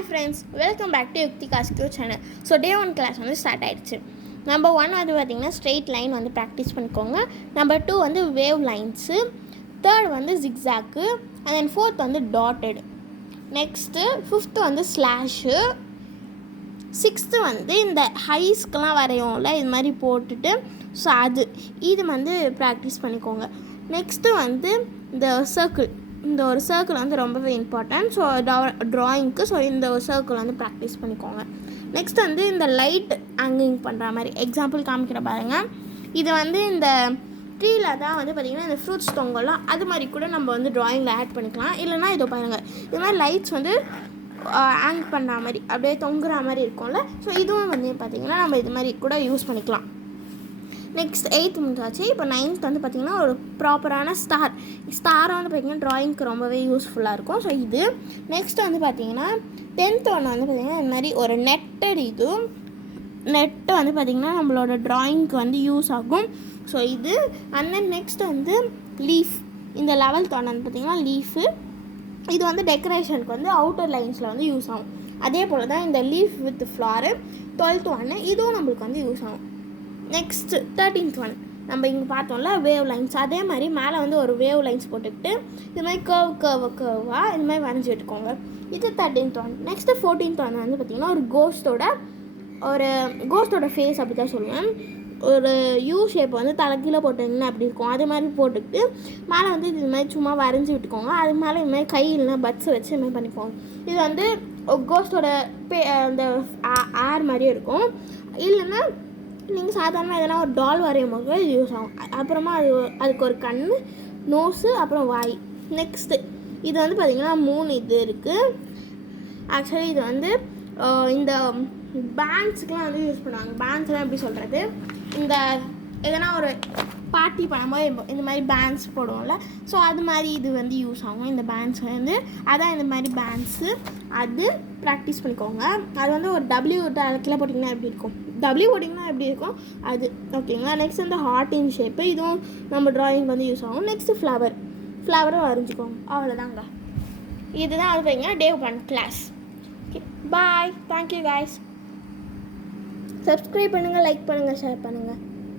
Hi friends, welcome back to யுக்திகாஸ்கியூ channel. So day 1 class வந்து start ஆகிடுச்சு. Number 1 வந்து பார்த்திங்கன்னா ஸ்ட்ரெயிட் லைன் வந்து ப்ராக்டிஸ் பண்ணிக்கோங்க. நம்பர் 2 வந்து வேவ் லைன்ஸு, தேர்ட் வந்து ஜிக்ஸாக்கு, அண்ட் தென் ஃபோர்த் வந்து டாட்டட். நெக்ஸ்ட்டு ஃபிஃப்த்து வந்து ஸ்லாஷு, சிக்ஸ்த்து வந்து இந்த ஹைஸ்க்கெலாம் வரையோம்ல இது மாதிரி போட்டுட்டு ஸோ இது வந்து ப்ராக்டிஸ் பண்ணிக்கோங்க. நெக்ஸ்ட்டு வந்து இந்த சர்க்கிள், இந்த ஒரு சர்க்கிள் வந்து ரொம்பவே இம்பார்ட்டன்ட். ஸோ ட்ராயிங்க்கு ஸோ இந்த ஒரு சர்க்கிள் வந்து ப்ராக்டிஸ் பண்ணிக்கோங்க. நெக்ஸ்ட் வந்து இந்த லைட் ஹேங்கிங் பண்ணுற மாதிரி எக்ஸாம்பிள் காமிக்கிற பாருங்கள். இது வந்து இந்த ட்ரீயில் தான் வந்து பார்த்திங்கன்னா இந்த ஃப்ரூட்ஸ் தொங்கலாம், அது மாதிரி கூட நம்ம வந்து ட்ராயிங்கில் ஆட் பண்ணிக்கலாம். இல்லைனா இதோ பாருங்கள், இது மாதிரி லைட்ஸ் வந்து ஹேங் பண்ணுற மாதிரி அப்படியே தொங்குற மாதிரி இருக்கும்ல. ஸோ இதுவும் வந்து பார்த்திங்கன்னா நம்ம இது மாதிரி கூட யூஸ் பண்ணிக்கலாம். நெக்ஸ்ட் 8th முடிஞ்சாச்சு. இப்போ 9th வந்து பார்த்திங்கன்னா ஒரு ப்ராப்பரான ஸ்டாரை வந்து பார்த்திங்கன்னா ட்ராயிங்க்கு ரொம்பவே யூஸ்ஃபுல்லாக இருக்கும். ஸோ இது நெக்ஸ்ட் வந்து பார்த்திங்கன்னா 10th ஒன்று வந்து பார்த்திங்கன்னா இந்த மாதிரி ஒரு நெட்டு வந்து பார்த்திங்கன்னா நம்மளோட ட்ராயிங்க்கு வந்து யூஸ் ஆகும். ஸோ இது அண்ட் தென் நெக்ஸ்ட் வந்து லீஃப். இந்த 11th ஒன்று வந்து பார்த்திங்கன்னா லீஃபு. இது வந்து டெக்கரேஷனுக்கு வந்து அவுட்டர் லைன்ஸில் வந்து யூஸ் ஆகும். அதே போல் தான் இந்த லீஃப் வித் ஃப்ளாரு 12th ஒன்று, இதுவும் நம்மளுக்கு வந்து யூஸ் ஆகும். நெக்ஸ்ட்டு 13th ஒன் நம்ம இங்கே பார்த்தோம்ல வேவ் லைன்ஸ், அதே மாதிரி மேலே வந்து ஒரு வேவ் லைன்ஸ் போட்டுக்கிட்டு இது மாதிரி கர்வாக இது மாதிரி வரைஞ்சி விட்டுக்கோங்க. இது 13th one. Next 14th one வந்து பார்த்திங்கன்னா ஒரு கோஸ்ட்டோட ஃபேஸ் அப்படி தான் சொல்லுவேன். ஒரு யூ ஷேப் வந்து தலைக்கீழே போட்டிங்கன்னா அப்படி இருக்கும், அது மாதிரி போட்டுக்கிட்டு மேலே வந்து இது மாதிரி சும்மா வரைஞ்சி விட்டுக்கோங்க. அது மேலே இது மாதிரி கை இல்லைனா பட்ஸை வச்சு இது மாதிரி பண்ணிக்கோங்க. இது வந்து கோஸ்ட்டோட அந்த ஏர் மாதிரியே இருக்கும். இல்லைன்னா நீங்கள் சாதாரணமாக எதனா ஒரு டால் வரையும் போது இது யூஸ் ஆகும். அப்புறமா அதுக்கு ஒரு கண், நோஸு, அப்புறம் வாய். நெக்ஸ்ட்டு இது வந்து பார்த்திங்கன்னா 3 இது இருக்குது. ஆக்சுவலி இது வந்து இந்த பேண்ட்ஸுக்கெலாம் வந்து யூஸ் பண்ணுவாங்க. பேண்ட்ஸ்லாம் எப்படி சொல்கிறது, இந்த எதனா ஒரு பார்ட்டி பண்ணும்போது இந்த மாதிரி பேண்ட்ஸ் போடுவோம்ல, ஸோ அது மாதிரி இது வந்து யூஸ் ஆகும். இந்த பேண்ட்ஸ் வந்து அதான் இந்த மாதிரி பேண்ட்ஸு அது ப்ராக்டிஸ் பண்ணிக்கோங்க. அது வந்து ஒரு டபிள்யூ கீழே போட்டிங்கன்னா எப்படி இருக்கும், டபிள்யூ போட்டிங்கன்னா எப்படி இருக்கும் அது, ஓகேங்களா. நெக்ஸ்ட் வந்து ஹார்ட்டின் ஷேப்பு, இதுவும் நம்ம ட்ராயிங் வந்து யூஸ் ஆகும். நெக்ஸ்ட்டு ஃப்ளவரும் வரைஞ்சிக்கோங்க. அவ்வளோதாங்க. இதுதான் அது வைங்க டே 1 கிளாஸ். ஓகே, பாய், தேங்க்யூ கைஸ். சப்ஸ்கிரைப் பண்ணுங்கள், லைக் பண்ணுங்கள், ஷேர் பண்ணுங்கள்.